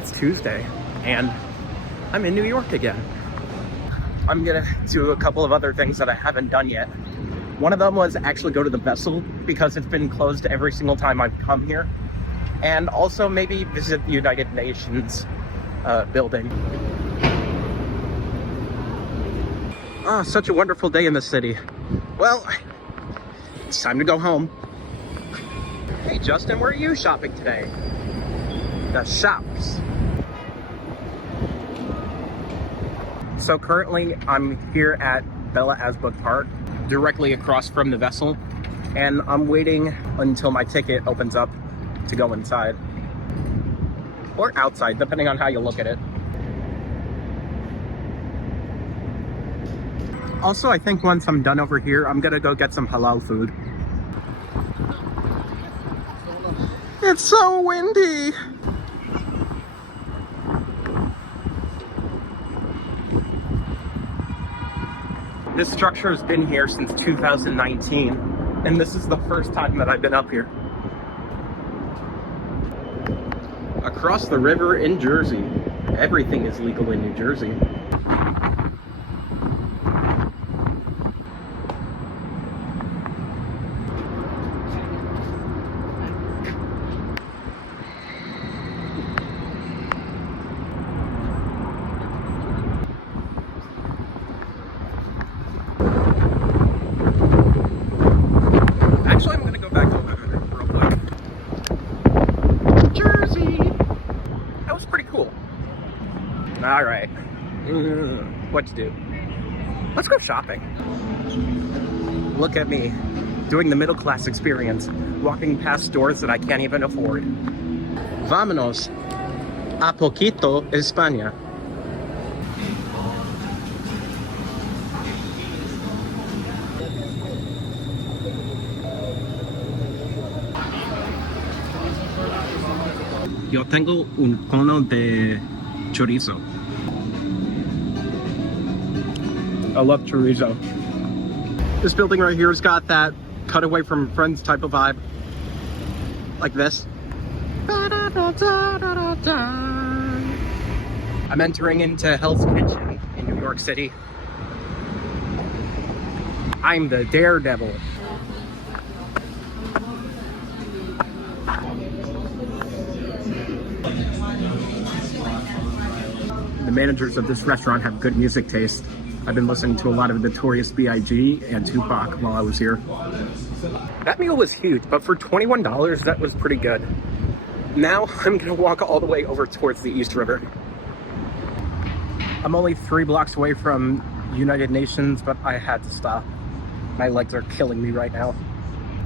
It's Tuesday, and I'm in New York again. I'm gonna do a couple of other things that I haven't done yet. One of them was actually go to the vessel, because it's been closed every single time I've come here. And also maybe visit the United Nations building. Oh, such a wonderful day in the city. Well, it's time to go home. Hey Justin, where are you shopping today? The shops. So currently I'm here at Bella Asbrook Park, directly across from the vessel, and I'm waiting until my ticket opens up to go inside. Or outside, depending on how you look at it. Also, I think once I'm done over here, I'm gonna go get some halal food. It's so windy! This structure has been here since 2019, and this is the first time that I've been up here. Across the river in Jersey. Everything is legal in New Jersey. Actually, I'm gonna go back over there real quick. Jersey! That was pretty cool. Alright. What to do? Let's go shopping. Look at me, doing the middle class experience, walking past stores that I can't even afford. Vámonos a poquito España. Yo tengo un cono de chorizo. I love chorizo. This building right here has got that cutaway from Friends type of vibe. Like this. I'm entering into Hell's Kitchen in New York City. I'm the daredevil. The managers of this restaurant have good music taste. I've been listening to a lot of Notorious B.I.G. and Tupac while I was here. That meal was huge, but for $21, that was pretty good. Now I'm gonna walk all the way over towards the East River. I'm only 3 blocks away from United Nations, but I had to stop. My legs are killing me right now.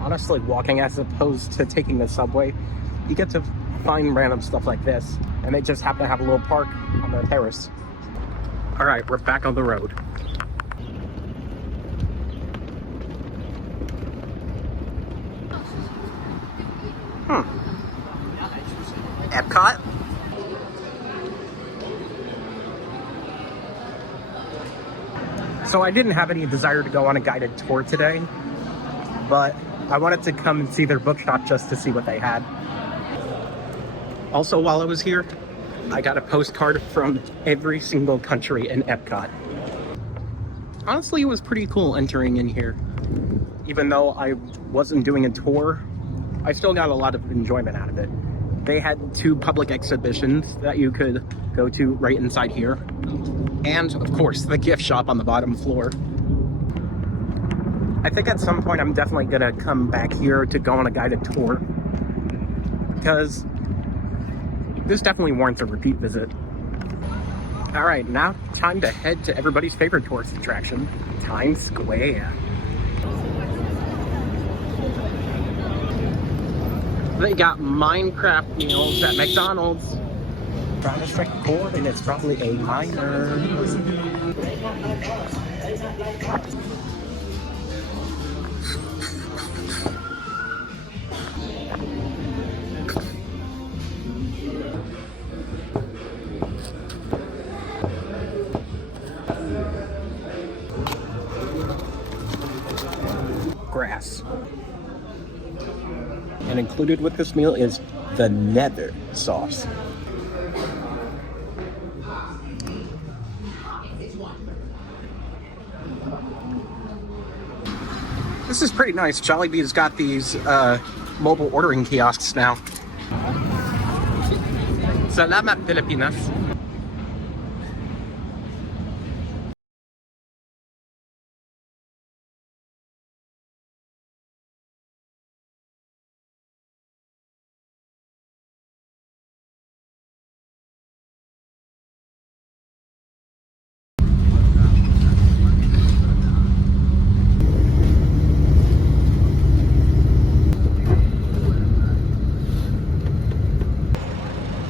Honestly, walking as opposed to taking the subway, you get to find random stuff like this, and they just happen to have a little park on their terrace. All right, we're back on the road. Epcot? So I didn't have any desire to go on a guided tour today, but I wanted to come and see their bookshop just to see what they had. Also, while I was here, I got a postcard from every single country in Epcot. Honestly, it was pretty cool entering in here. Even though I wasn't doing a tour, I still got a lot of enjoyment out of it. They had 2 public exhibitions that you could go to right inside here. And, of course, the gift shop on the bottom floor. I think at some point I'm definitely gonna come back here to go on a guided tour, because this definitely warrants a repeat visit. All right, now time to head to everybody's favorite tourist attraction, Times Square. They got Minecraft meals at McDonald's. Trying to strike a chord, and it's probably a minor. Grass. And included with this meal is the nether sauce. This is pretty nice. Jollibee's got these mobile ordering kiosks now. Salamat, Pilipinas.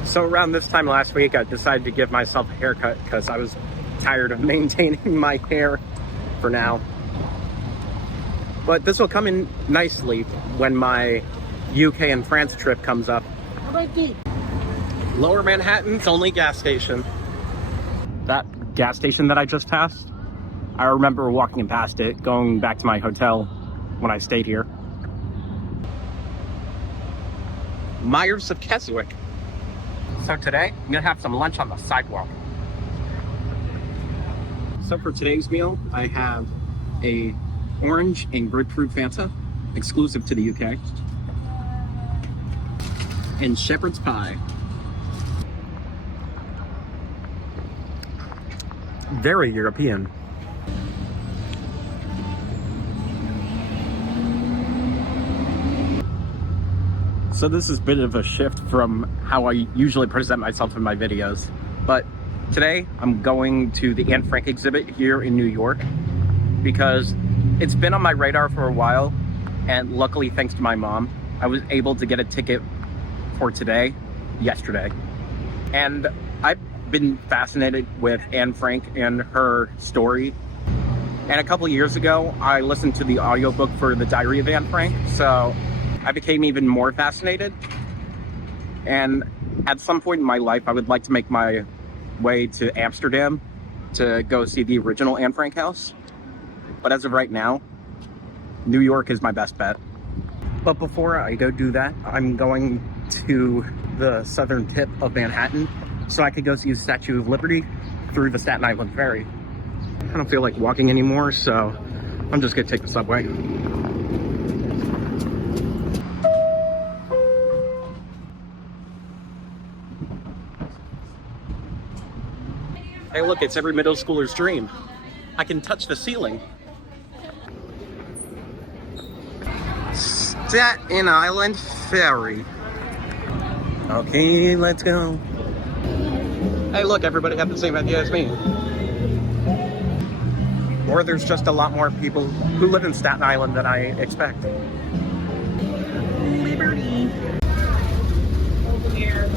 So around this time last week, I decided to give myself a haircut because I was tired of maintaining my hair for now. But this will come in nicely when my UK and France trip comes up. Lower Manhattan's only gas station. That gas station that I just passed, I remember walking past it, going back to my hotel when I stayed here. Myers of Keswick. So today, I'm gonna have some lunch on the sidewalk. So for today's meal, I have a orange and grapefruit Fanta, exclusive to the UK, and shepherd's pie. Very European. So this is a bit of a shift from how I usually present myself in my videos. But today I'm going to the Anne Frank exhibit here in New York because it's been on my radar for a while, and luckily, thanks to my mom, I was able to get a ticket for today, yesterday. And I've been fascinated with Anne Frank and her story. And a couple of years ago, I listened to the audiobook for The Diary of Anne Frank, so I became even more fascinated. And at some point in my life, I would like to make my way to Amsterdam to go see the original Anne Frank house. But as of right now, New York is my best bet. But before I go do that, I'm going to the southern tip of Manhattan so I could go see the Statue of Liberty through the Staten Island Ferry. I don't feel like walking anymore, so I'm just gonna take the subway. Hey look, it's every middle schooler's dream. I can touch the ceiling. Staten Island Ferry. Okay, let's go. Hey look, everybody had the same idea as me. Or there's just a lot more people who live in Staten Island than I expect. Liberty. Over here.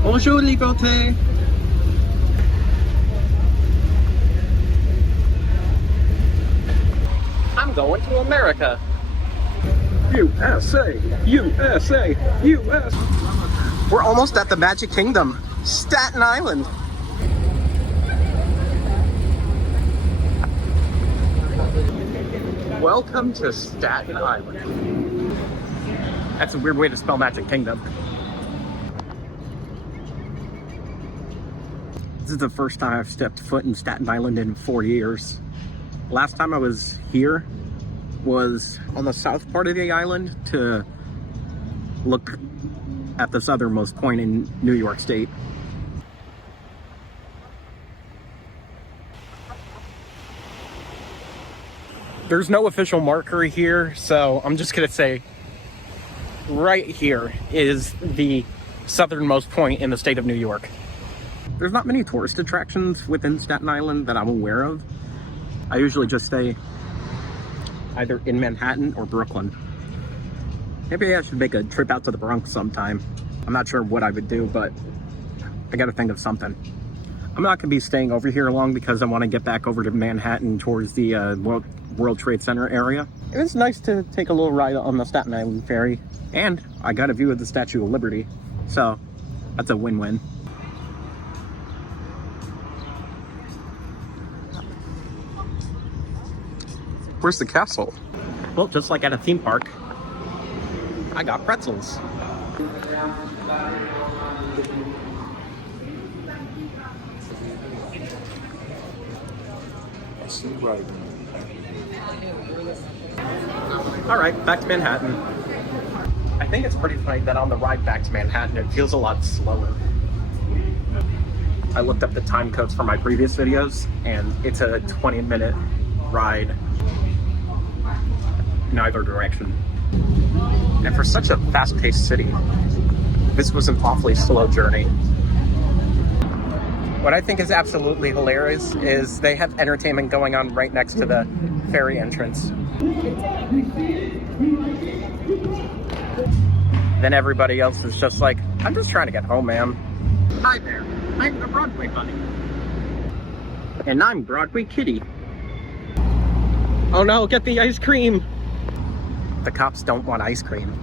Bonjour, liberté. I'm going to America. USA, USA, US. We're almost at the Magic Kingdom, Staten Island. Welcome to Staten Island. That's a weird way to spell Magic Kingdom. This is the first time I've stepped foot in Staten Island in 4 years. Last time I was here was on the south part of the island to look at the southernmost point in New York State. There's no official marker here, so I'm just gonna say right here is the southernmost point in the state of New York. There's not many tourist attractions within Staten Island that I'm aware of. I usually just stay either in Manhattan or Brooklyn. Maybe I should make a trip out to the Bronx sometime. I'm not sure what I would do, but I gotta think of something. I'm not gonna be staying over here long because I want to get back over to Manhattan towards the World Trade Center area. It was nice to take a little ride on the Staten Island Ferry, and I got a view of the Statue of Liberty, so that's a win-win. Where's the castle? Well, just like at a theme park, I got pretzels. Right. Alright, back to Manhattan. I think it's pretty funny that on the ride back to Manhattan, it feels a lot slower. I looked up the time codes for my previous videos, and it's a 20-minute ride in either direction. And for such a fast-paced city, this was an awfully slow journey. What I think is absolutely hilarious is they have entertainment going on right next to the ferry entrance. Then everybody else is just like, I'm just trying to get home, ma'am. Hi there, I'm the Broadway bunny. And I'm Broadway Kitty. Oh no, get the ice cream! The cops don't want ice cream.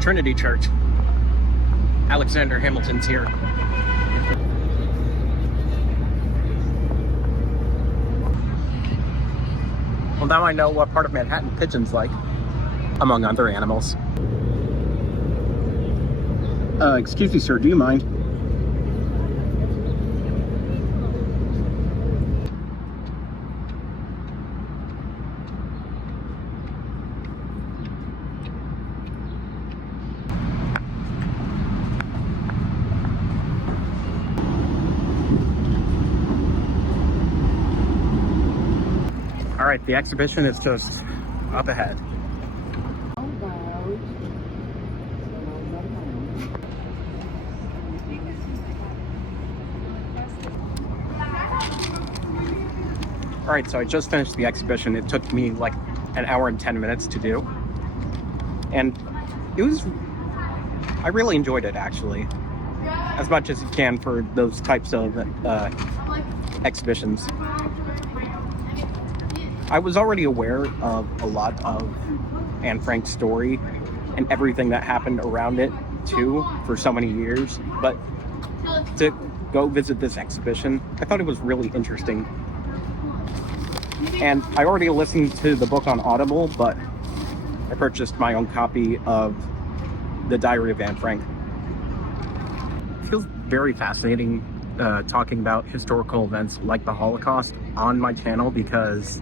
Trinity Church. Alexander Hamilton's here. Well, now I know what part of Manhattan pigeons like, among other animals. Excuse me, sir, do you mind? Alright, the exhibition is just up ahead. Alright, so I just finished the exhibition. It took me like an hour and 10 minutes to do. And I really enjoyed it, actually. As much as you can for those types of exhibitions. I was already aware of a lot of Anne Frank's story and everything that happened around it too for so many years, but to go visit this exhibition, I thought it was really interesting. And I already listened to the book on Audible, but I purchased my own copy of The Diary of Anne Frank. It feels very fascinating talking about historical events like the Holocaust on my channel, because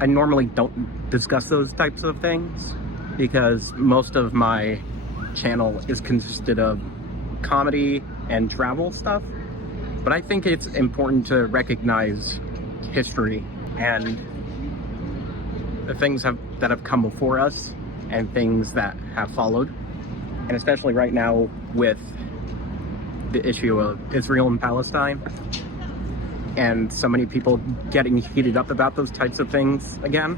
I normally don't discuss those types of things, because most of my channel is consisted of comedy and travel stuff. But I think it's important to recognize history and the things that have come before us and things that have followed. And especially right now with the issue of Israel and Palestine, and so many people getting heated up about those types of things again.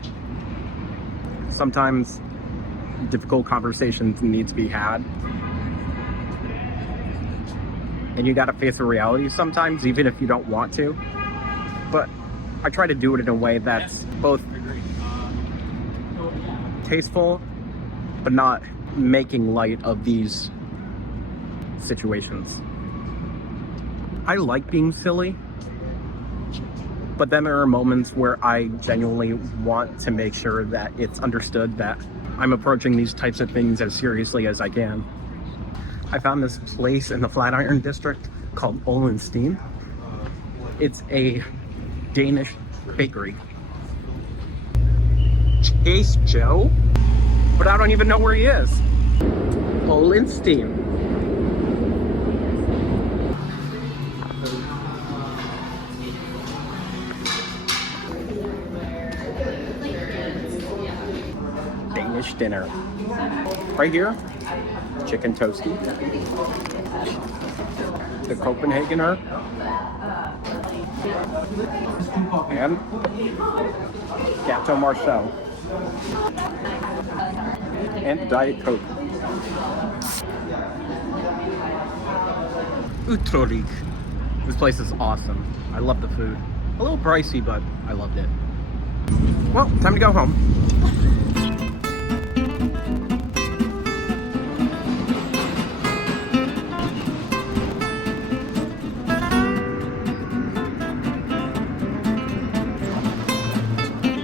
Sometimes difficult conversations need to be had. And you gotta face the reality sometimes, even if you don't want to. But I try to do it in a way that's both tasteful, but not making light of these situations. I like being silly, but then there are moments where I genuinely want to make sure that it's understood that I'm approaching these types of things as seriously as I can. I found this place in the Flatiron District called Olenstein. It's a Danish bakery. Chase Joe? But I don't even know where he is. Olenstein. Danish dinner. Right here, chicken toasty. The Copenhagener. And Gato Marcel. And Diet Coke. Utrolig. This place is awesome. I love the food. A little pricey, but I loved it. Well, time to go home.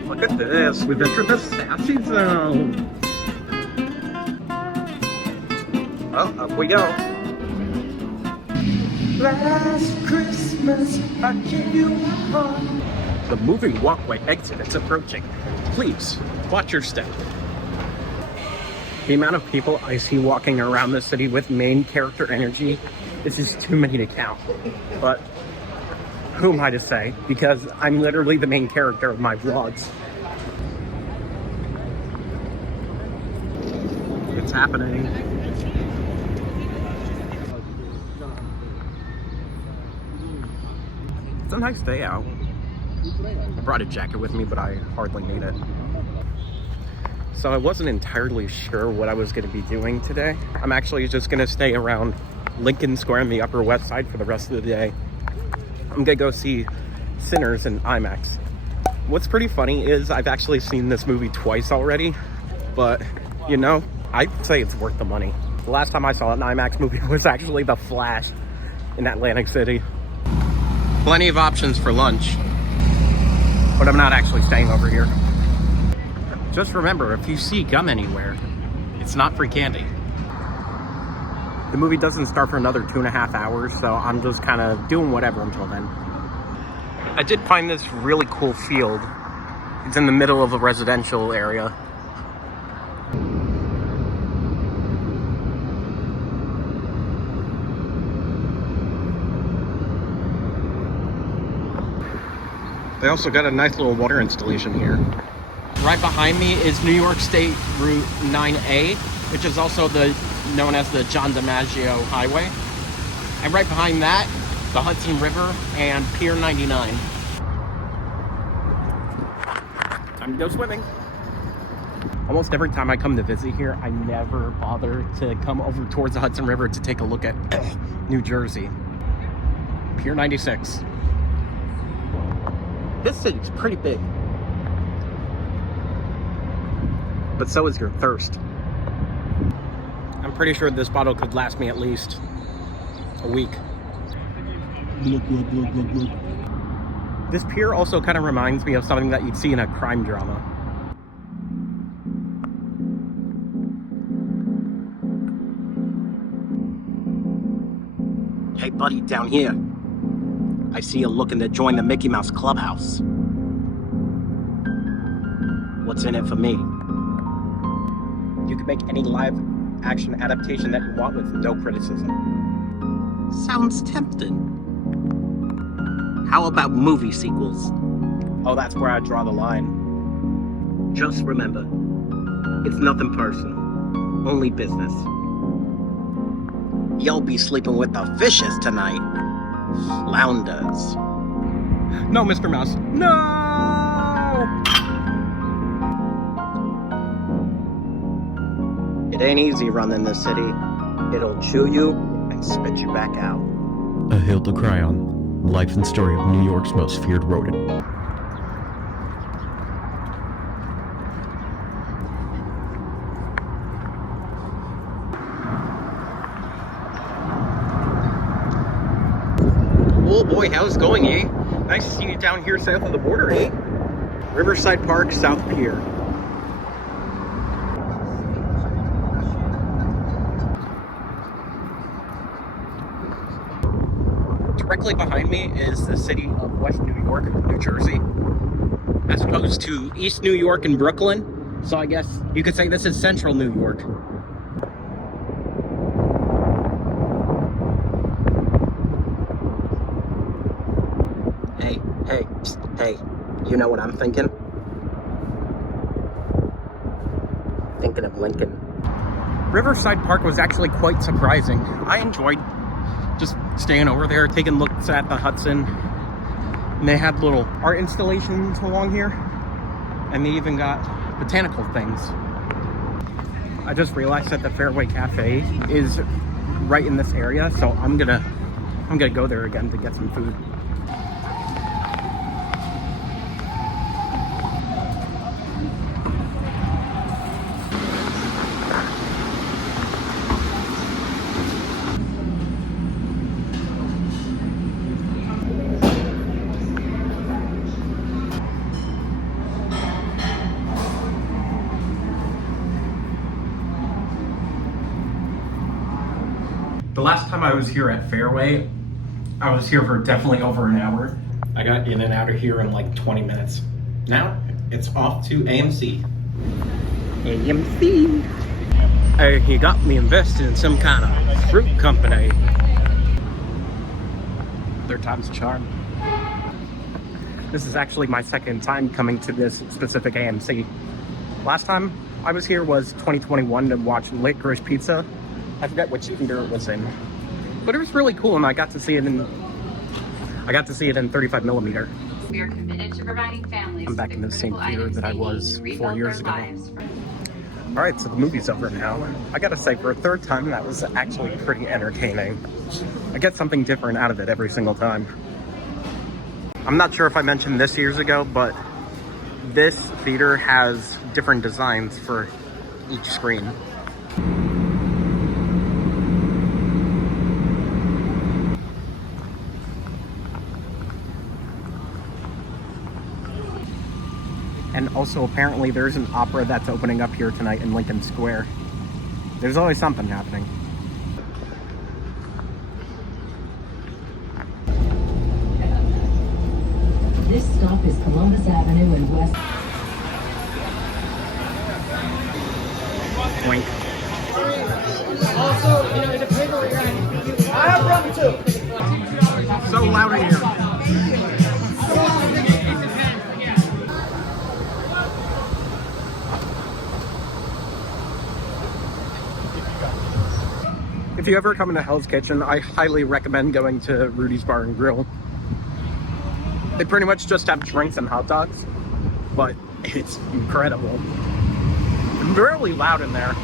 Look at this. We've entered the sassy zone. Well, up we go. Last Christmas, I gave you my heart. The moving walkway exit is approaching. Please, watch your step. The amount of people I see walking around the city with main character energy is just too many to count. But who am I to say? Because I'm literally the main character of my vlogs. It's happening. It's a nice day out. I brought a jacket with me, but I hardly need it. So I wasn't entirely sure what I was going to be doing today. I'm actually just going to stay around Lincoln Square on the Upper West Side for the rest of the day. I'm going to go see Sinners in IMAX. What's pretty funny is I've actually seen this movie twice already, but you know, I'd say it's worth the money. The last time I saw an IMAX movie was actually The Flash in Atlantic City. Plenty of options for lunch, but I'm not actually staying over here. Just remember, if you see gum anywhere, it's not free candy. The movie doesn't start for another 2.5 hours, so I'm just kind of doing whatever until then. I did find this really cool field. It's in the middle of a residential area. They also got a nice little water installation here. Right behind me is New York State Route 9A, which is also known as the John DiMaggio Highway. And right behind that, the Hudson River and Pier 99. Time to go swimming. Almost every time I come to visit here, I never bother to come over towards the Hudson River to take a look at New Jersey. Pier 96. This city's pretty big. But so is your thirst. I'm pretty sure this bottle could last me at least a week. This pier also kind of reminds me of something that you'd see in a crime drama. Hey buddy, down here. I see you looking to join the Mickey Mouse Clubhouse. What's in it for me? You can make any live-action adaptation that you want with no criticism. Sounds tempting. How about movie sequels? Oh, that's where I draw the line. Just remember, it's nothing personal, only business. You'll be sleeping with the fishes tonight. Flounders. No, Mr. Mouse. No! It ain't easy running this city. It'll chew you and spit you back out. A Hill to Cry On. Life and story of New York's most feared rodent. Oh boy, how's it going, eh? Nice to see you down here south of the border, eh? Riverside Park, South Pier. Directly behind me is the city of West New York, New Jersey, as opposed to East New York and Brooklyn. So I guess you could say this is Central New York. Hey, you know what I'm thinking? Thinking of Lincoln. Riverside Park was actually quite surprising. I enjoyed just staying over there, taking looks at the Hudson. And they had little art installations along here. And they even got botanical things. I just realized that the Fairway Cafe is right in this area, so I'm gonna go there again to get some food. The last time I was here at Fairway, I was here for definitely over an hour. I got in and out of here in like 20 minutes. Now it's off to AMC. AMC. Hey, he got me invested in some kind of fruit company. Third time's a charm. This is actually my second time coming to this specific AMC. Last time I was here was 2021 to watch Licorice Pizza. I forget which theater it was in, but it was really cool, and I got to see it in 35 millimeter. We are committed to providing families. I'm back in the same theater that I was 4 years ago. All right, so the movie's over now. I gotta say, for a third time, that was actually pretty entertaining. I get something different out of it every single time. I'm not sure if I mentioned this years ago, but this theater has different designs for each screen. And also, apparently, there's an opera that's opening up here tonight in Lincoln Square. There's always something happening. This stop is Columbus Avenue and West. Wink. Also, you know, in the paper we're at, I have rum too. So loud in here. If you ever come into Hell's Kitchen, I highly recommend going to Rudy's Bar and Grill. They pretty much just have drinks and hot dogs, but it's incredible. Really loud in there.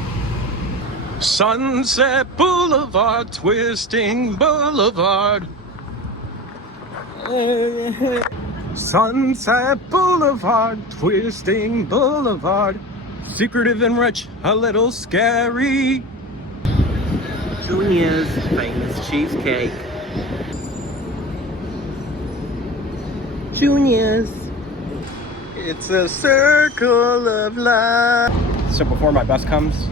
Sunset Boulevard, twisting boulevard. Sunset Boulevard, twisting boulevard. Secretive and rich, a little scary. Junior's famous cheesecake. Junior's. It's a circle of life. So before my bus comes,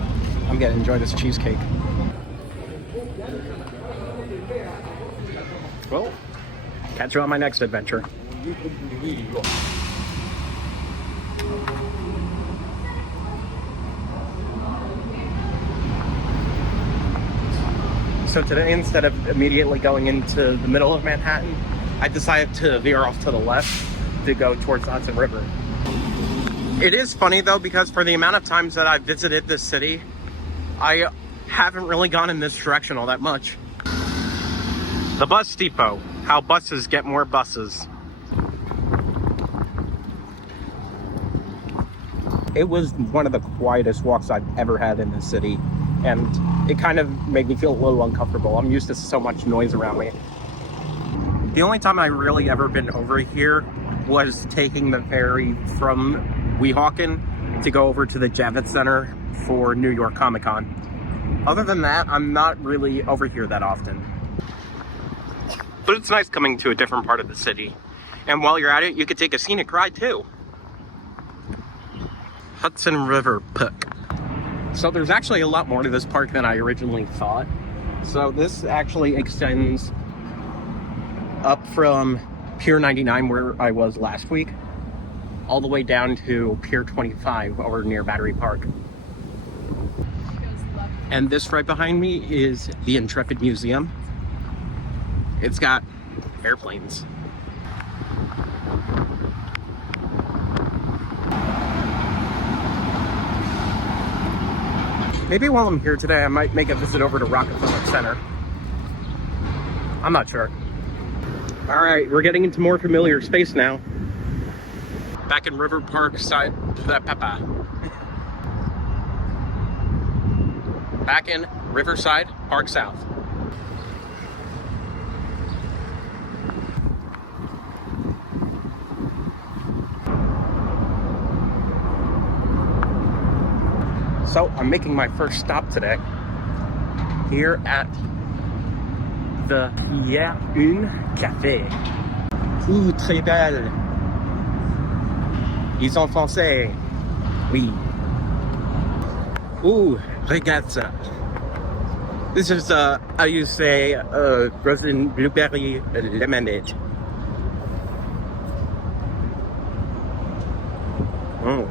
I'm gonna enjoy this cheesecake. Well, catch you on my next adventure. So today, instead of immediately going into the middle of Manhattan, I decided to veer off to the left to go towards the Hudson River. It is funny though, because for the amount of times that I've visited this city, I haven't really gone in this direction all that much. The bus depot, how buses get more buses. It was one of the quietest walks I've ever had in this city, and it kind of made me feel a little uncomfortable. I'm used to so much noise around me. The only time I really ever been over here was taking the ferry from Weehawken to go over to the Javits Center for New York Comic Con. Other than that, I'm not really over here that often. But it's nice coming to a different part of the city. And while you're at it, you could take a scenic ride too. Hudson River Park. So there's actually a lot more to this park than I originally thought. So this actually extends up from Pier 99, where I was last week, all the way down to Pier 25 over near Battery Park. And this right behind me is the Intrepid Museum. It's got airplanes. Maybe while I'm here today, I might make a visit over to Rockefeller Center. I'm not sure. All right, we're getting into more familiar space now. Back in River Park side, back in Riverside Park South. So I'm making my first stop today here at the Hier Une Café. Ooh, très belle. Ils sont français. Oui. Ooh, regarde ça. This is, how you say, frozen blueberry lemonade. Oh.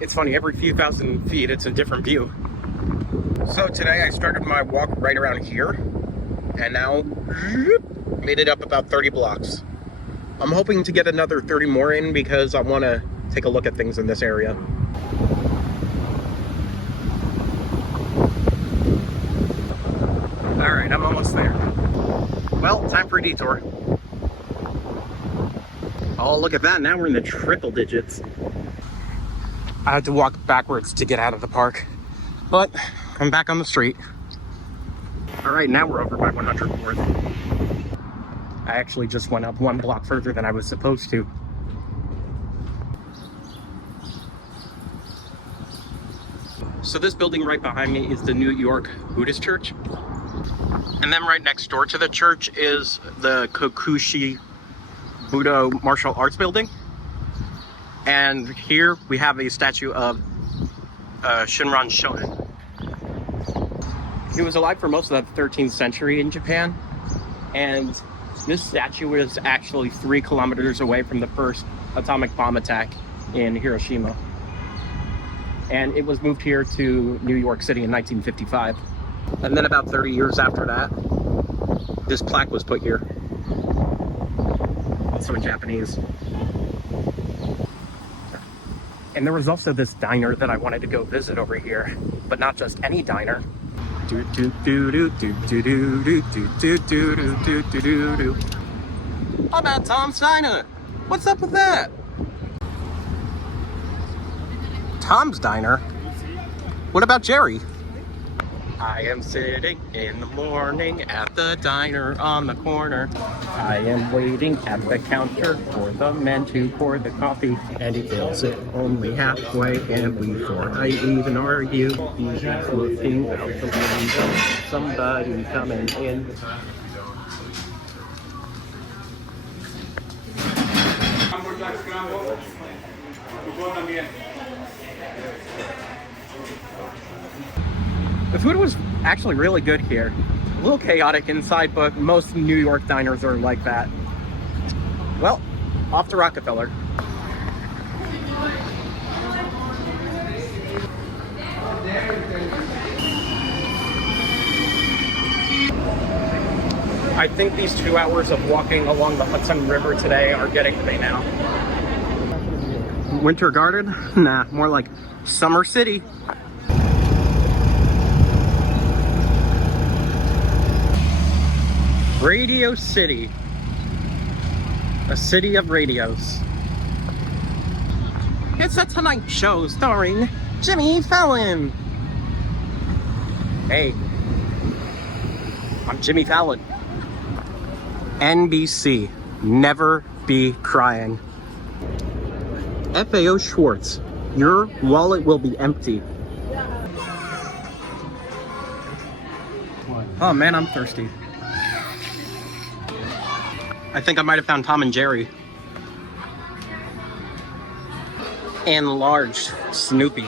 It's funny, every few thousand feet, it's a different view. So today I started my walk right around here, and now made it up about 30 blocks. I'm hoping to get another 30 more in because I want to take a look at things in this area. All right, I'm almost there. Well, time for a detour. Oh, look at that. Now we're in the triple digits. I had to walk backwards to get out of the park, but I'm back on the street. All right, now we're over by 104th. I actually just went up 1 block further than I was supposed to. So this building right behind me is the New York Buddhist Church. And then right next door to the church is the Kokushi Buddha Martial Arts Building. And here we have a statue of Shinran Shonin. He was alive for most of the 13th century in Japan. And this statue is actually 3 kilometers away from the first atomic bomb attack in Hiroshima. And it was moved here to New York City in 1955. And then about 30 years after that, this plaque was put here. Also in Japanese. And there was also this diner that I wanted to go visit over here, but not just any diner. How about Tom's Diner? What's up with that? Tom's Diner? What about Jerry? I am sitting in the morning at the diner on the corner. I am waiting at the counter for the man to pour the coffee, and he fills it only halfway. And before I even argue, he's looking out the window. Somebody coming in. The food was actually really good here. A little chaotic inside, but most New York diners are like that. Well, off to Rockefeller. I think these 2 hours of walking along the Hudson River today are getting to me now. Winter Garden? Nah, more like Summer City. Radio City, a city of radios. It's a Tonight Show starring Jimmy Fallon. Hey, I'm Jimmy Fallon. NBC, never be crying. FAO Schwartz, your wallet will be empty. Oh man, I'm thirsty. I think I might have found Tom and Jerry. Enlarged Snoopy.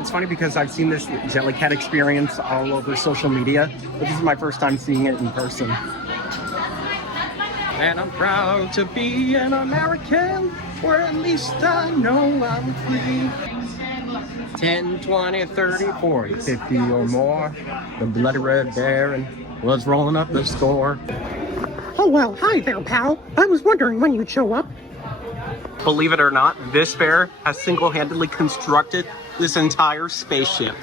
It's funny because I've seen this Jellycat experience all over social media, but this is my first time seeing it in person. And I'm proud to be an American, or at least I know I'm free. 10, 20, 30, 40, 50 or more. The bloody red baron was rolling up the score. Oh, well, hi there, pal. I was wondering when you'd show up. Believe it or not, this bear has single-handedly constructed this entire spaceship.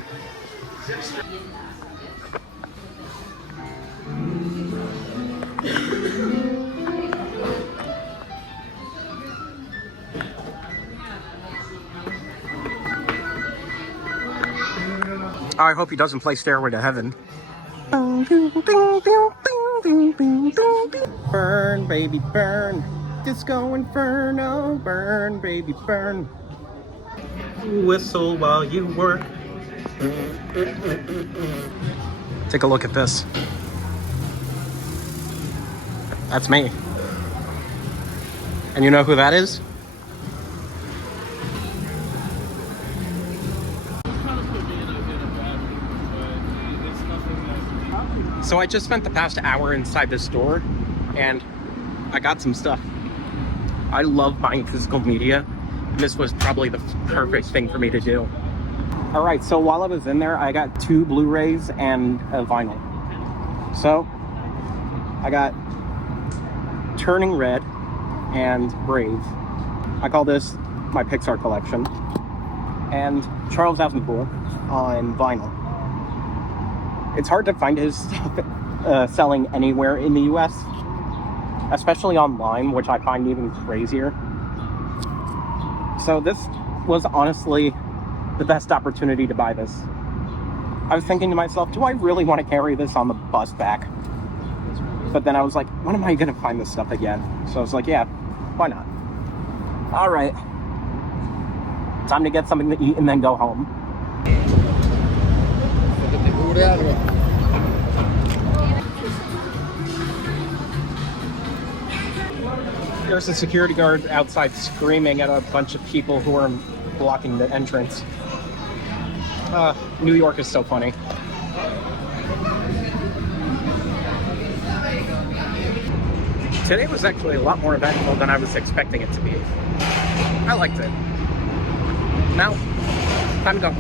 I hope he doesn't play Stairway to Heaven. Burn, baby, burn. Disco Inferno. Burn, baby, burn. Whistle while you work. Take a look at this. That's me. And you know who that is? So I just spent the past hour inside this store, and I got some stuff. I love buying physical media. This was probably the perfect thing for me to do. All right, so while I was in there, I got 2 Blu-rays and a vinyl. So I got Turning Red and Brave. I call this my Pixar collection. And Charles Aznavour on vinyl. It's hard to find his stuff selling anywhere in the US, especially online, which I find even crazier. So this was honestly the best opportunity to buy this. I was thinking to myself, do I really want to carry this on the bus back? But then I was like, when am I going to find this stuff again? So I was like, yeah, why not? All right. Time to get something to eat and then go home. There's a security guard outside screaming at a bunch of people who are blocking the entrance. New York is so funny. Today was actually a lot more eventful than I was expecting it to be. I liked it. Now, time to go.